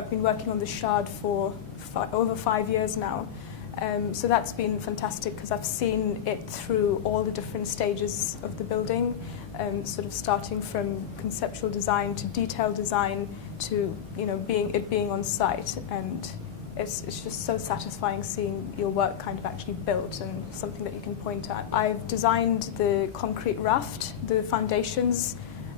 I've been working on the Shard for over 5 years now. So that's been fantastic because I've seen it through all the different stages of the building, sort of starting from conceptual design to detailed design to being on site, and it's just so satisfying seeing your work kind of actually built and something that you can point at. I've designed the concrete raft, the foundations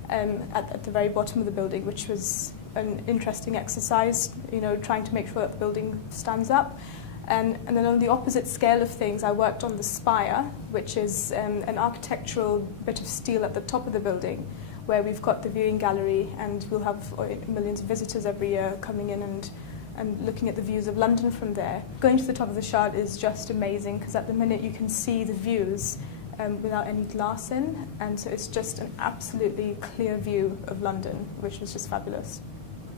at the very bottom of the building, which was an interesting exercise, trying to make sure that the building stands up. And then on the opposite scale of things, I worked on the spire, which is an architectural bit of steel at the top of the building, where we've got the viewing gallery, and we'll have millions of visitors every year coming in and looking at the views of London from there. Going to the top of the Shard is just amazing, because at the minute you can see the views without any glass in, and so it's just an absolutely clear view of London, which was just fabulous.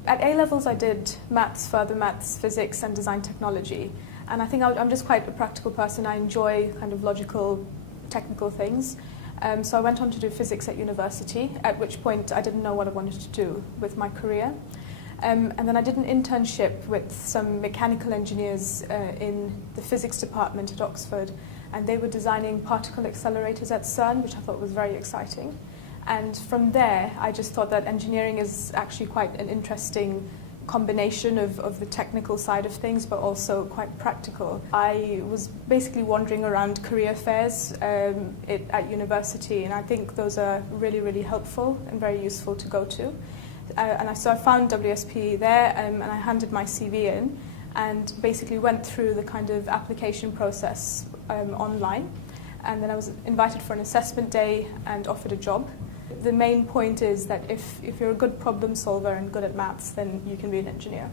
At A-levels I did maths, further maths, physics and design technology, and I think I'm just quite a practical person. I enjoy kind of logical, technical things. So I went on to do physics at university, at which point I didn't know what I wanted to do with my career. And then I did an internship with some mechanical engineers in the physics department at Oxford, and they were designing particle accelerators at CERN, which I thought was very exciting. And from there, I just thought that engineering is actually quite an interesting combination of the technical side of things, but also quite practical. I was basically wandering around career fairs at university, and I think those are really, really helpful and very useful to go to. So I found WSP there, and I handed my CV in and basically went through the kind of application process online. And then I was invited for an assessment day and offered a job. The main point is that if you're a good problem solver and good at maths, then you can be an engineer.